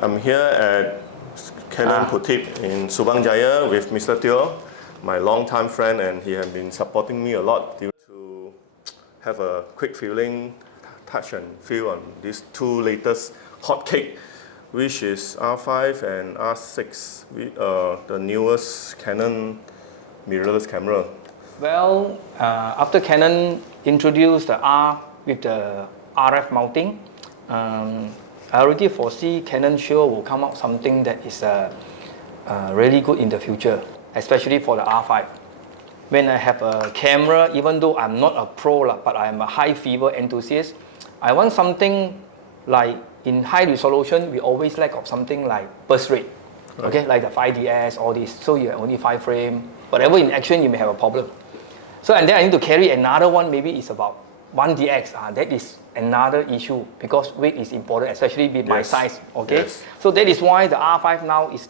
I'm here at Canon in Subang, Jaya with Mr. Teoh, my long-time friend, and he has been supporting me a lot to have a quick touch and feel on these two latest hotcake, which is R5 and R6, the newest Canon mirrorless camera. Well, after Canon introduced the R with the RF mounting, I already foresee Canon sure will come out something that is really good in the future, especially for the R5. When I have a camera, even though I'm not a pro, but I'm a high fever enthusiast, I want something like in high resolution, we always lack of something like burst rate, okay, like the 5DS, all this. So you have only 5 frames. Whatever in action, you may have a problem. So and then I need to carry another one, maybe it's about 1DX, that is another issue because weight is important, especially with my size. Okay, yes. So that is why the R5 now is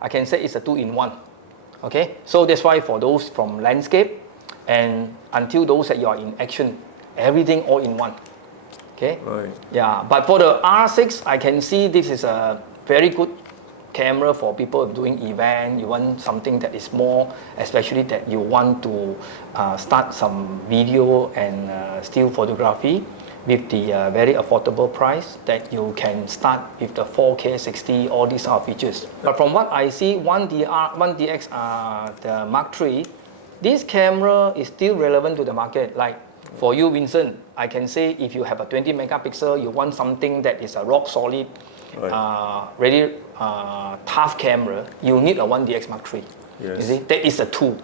I can say it's a 2-in-1. Okay, so that's why for those from landscape and until those that you are in action, everything all in one. Okay, right. Yeah, but for the R6, I can see this is a very good camera for people doing event. You want something that is more, especially that you want to start some video and still photography with the very affordable price that you can start with the 4K 60, all these are features. But from what I see, 1DX, the Mark III, this camera is still relevant to the market. Like for you, Vincent, I can say if you have a 20 megapixel, you want something that is a rock solid, really tough camera, you need a 1DX Mark III. Yes. You see, that is a tool,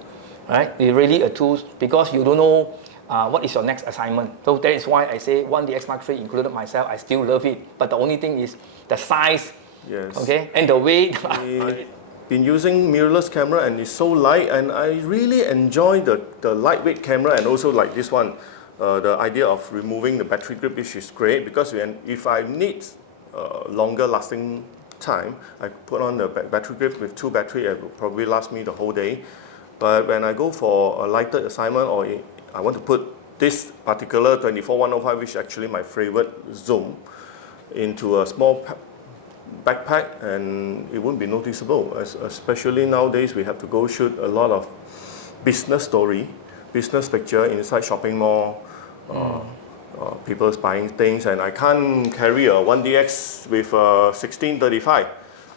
right? It's really a tool because you don't know what is your next assignment. So that is why I say 1DX Mark III included myself, I still love it. But the only thing is the size, okay, and the weight. I've been using mirrorless camera and it's so light, and I really enjoy the lightweight camera, and also like this one, the idea of removing the battery grip, which is great because if I need longer lasting time, I put on the battery grip with 2 batteries, it will probably last me the whole day. But when I go for a lighter assignment, or I want to put this particular 24-105, which is actually my favorite zoom, into a small backpack, and it won't be noticeable. Especially nowadays, we have to go shoot a lot of business picture inside shopping mall. People's buying things, and I can't carry a 1DX with a 16-35.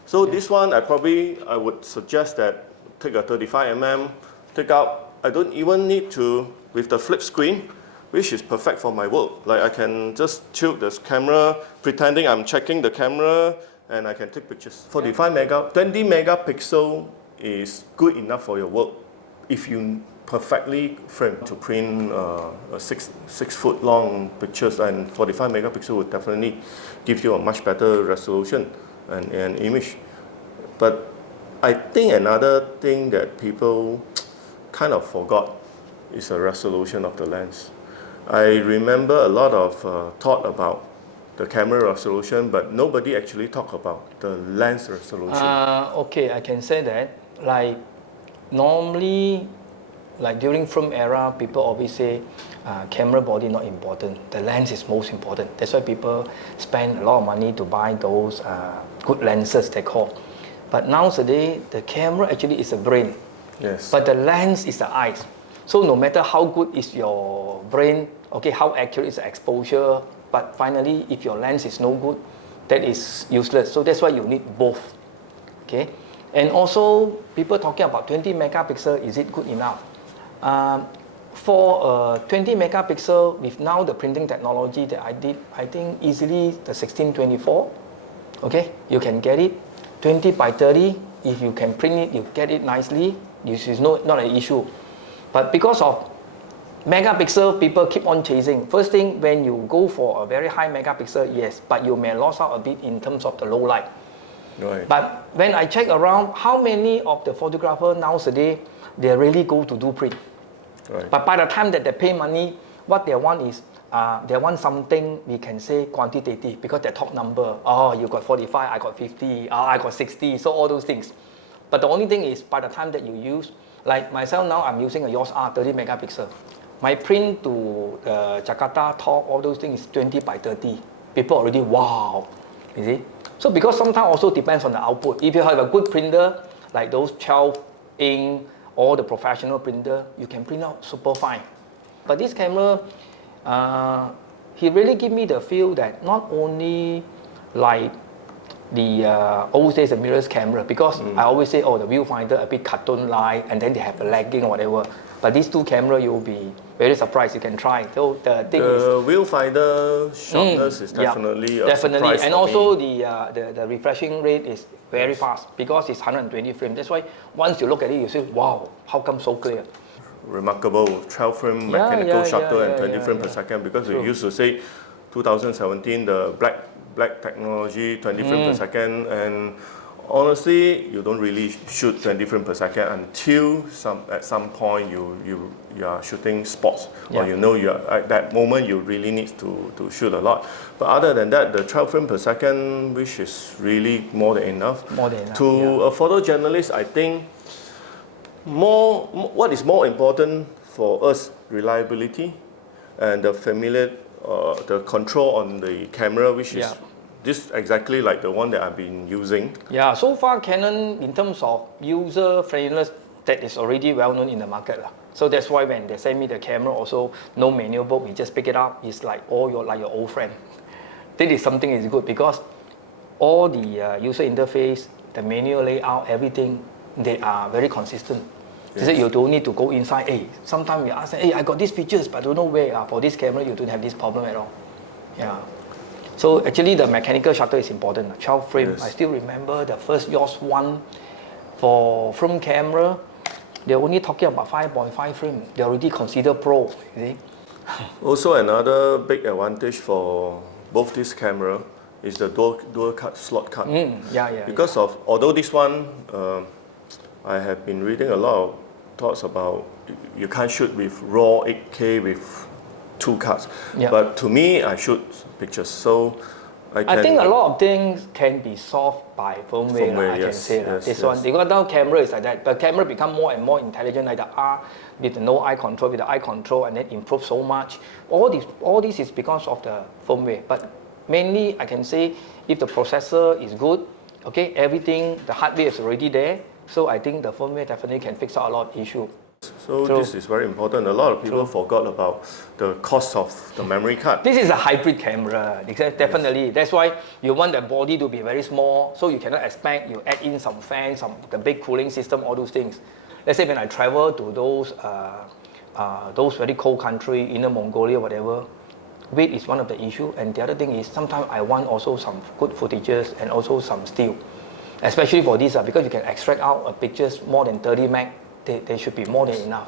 So this one, I would suggest that take a 35mm, take out. I don't even need to with the flip screen, which is perfect for my work. Like I can just tilt this camera, pretending I'm checking the camera, and I can take pictures. 20 megapixel is good enough for your work if you perfectly frame to print a 6 foot long pictures, and 45 megapixel would definitely give you a much better resolution and image. But I think another thing that people kind of forgot is the resolution of the lens. I remember a lot of thought about the camera resolution, but nobody actually talk about the lens resolution. Okay, I can say that. Like normally, like during film era, people always say camera body not important, the lens is most important. That's why people spend a lot of money to buy those good lenses they call. But nowadays, the camera actually is a brain. Yes. But the lens is the eyes. So no matter how good is your brain, okay, how accurate is the exposure, but finally, if your lens is no good, that is useless. So that's why you need both, okay? And also, people talking about 20 megapixel, is it good enough? For 20 megapixel, with now the printing technology that I did, I think easily the 16-24, okay, you can get it. 20 by 30, if you can print it, you get it nicely. This is not an issue. But because of megapixel, people keep on chasing. First thing, when you go for a very high megapixel, yes, but you may lose out a bit in terms of the low light. Right. But when I check around, how many of the photographers nowadays, they really go to do print. Right. But by the time that they pay money, what they want is, they want something we can say quantitative, because they talk number. Oh, you got 45, I got 50, I got 60, so all those things. But the only thing is, by the time that you use, like myself now, I'm using a EOS R 30 megapixel. My print to Jakarta, talk, all those things is 20 by 30. People already, wow, you see? So because sometimes also depends on the output. If you have a good printer, like those 12 ink or the professional printer, you can print out super fine. But this camera, he really give me the feel that not only like the old days the mirrorless camera, because I always say, oh, the viewfinder a bit cartoon like, and then they have the lagging or whatever. But these two cameras, you'll be very surprised. You can try. So the thing is, viewfinder sharpness is definitely a surprise and for also me. the refreshing rate is very fast because it's 120 frames. That's why once you look at it, you say, wow, how come so clear? Remarkable 12 frame mechanical shutter and 20 frames per second, because True. we used to say 2017 the black technology 20 frames per second, and honestly you don't really shoot 20 frames per second until at some point you are shooting spots, or you are at that moment you really need to shoot a lot. But other than that, the 12 frames per second, which is really more than enough. To a photojournalist, I think what is more important for us, reliability and the familiar, the control on the camera, which is this exactly like the one that I've been using. Yeah, so far Canon in terms of user friendliness, that is already well known in the market. So that's why when they send me the camera, also no manual book, we just pick it up. It's like like your old friend. This is something is good because all the user interface, the manual layout, everything, they are very consistent. They say you don't need to go inside. Hey, sometimes we ask, hey, I got these features, but I don't know where. For this camera, you don't have this problem at all. Yeah. So actually, the mechanical shutter is important. 12 frame. I still remember the first EOS 1 for film camera. They're only talking about 5.5 frame. They already consider pro. You see? Also, another big advantage for both this camera is the dual cut slot cut. Because of, although this one, I have been reading a lot of thoughts about you can't shoot with RAW 8K with two cuts. But to me, I shoot pictures, so I think a lot of things can be solved by firmware. I can say this one. Because now camera is like that, but camera become more and more intelligent, like the R with the no eye control, with the eye control, and then improve so much. All this is because of the firmware. But mainly, I can say if the processor is good, okay, everything, the hardware is already there. So I think the firmware definitely can fix out a lot of issues. So this is very important. A lot of people forgot about the cost of the memory card. This is a hybrid camera, definitely. That's why you want the body to be very small, so you cannot expect you add in some fans, the big cooling system, all those things. Let's say when I travel to those very cold country, Inner Mongolia, whatever, weight is one of the issue. And the other thing is sometimes I want also some good footages and also some still. Especially for this, because you can extract out pictures more than 30 meg, they should be more than enough.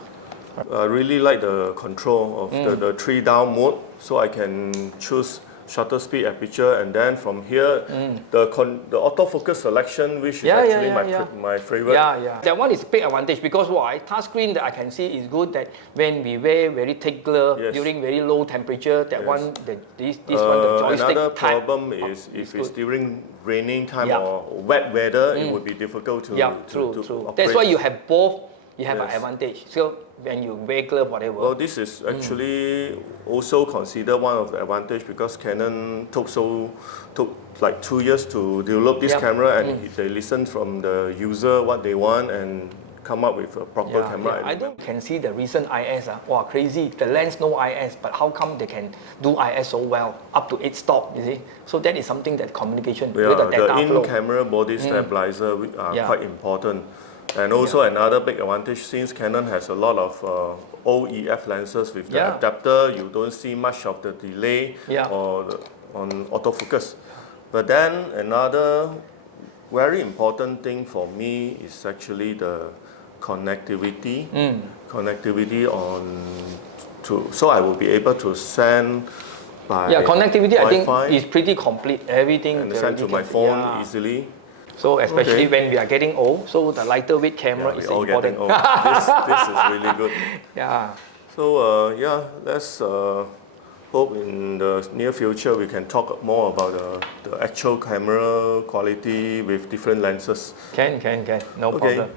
I really like the control of the 3 down mode, so I can choose shutter speed, aperture, and then from here, the autofocus selection, which is actually my favorite. That one is a big advantage because why? Touchscreen that I can see is good that when we wear very thick glove during very low temperature, that one, this one, the joystick another problem is if it's during raining time or wet weather, it would be difficult to true. operate. That's why you have both. You have an advantage. So when you wear glove, whatever. Well, this is actually also considered one of the advantage because Canon took like 2 years to develop this camera, and they listened from the user what they want and come up with a proper camera. I don't can see the recent IS. Wow, crazy. The lens no IS, but how come they can do IS so well? Up to 8 stop, you see. So that is something that communication with the data flow. The in-camera body stabilizer are quite important. And also another big advantage, since Canon has a lot of OEF lenses with the adapter, you don't see much of the delay on autofocus. But then another very important thing for me is actually the connectivity. Connectivity so I will be able to send by connectivity Wi-Fi, I think is pretty complete. Everything and send to my phone easily. So especially when we are getting old, so the lighter weight camera is important. This is really good. So let's hope in the near future we can talk more about the actual camera quality with different lenses. Can, no problem.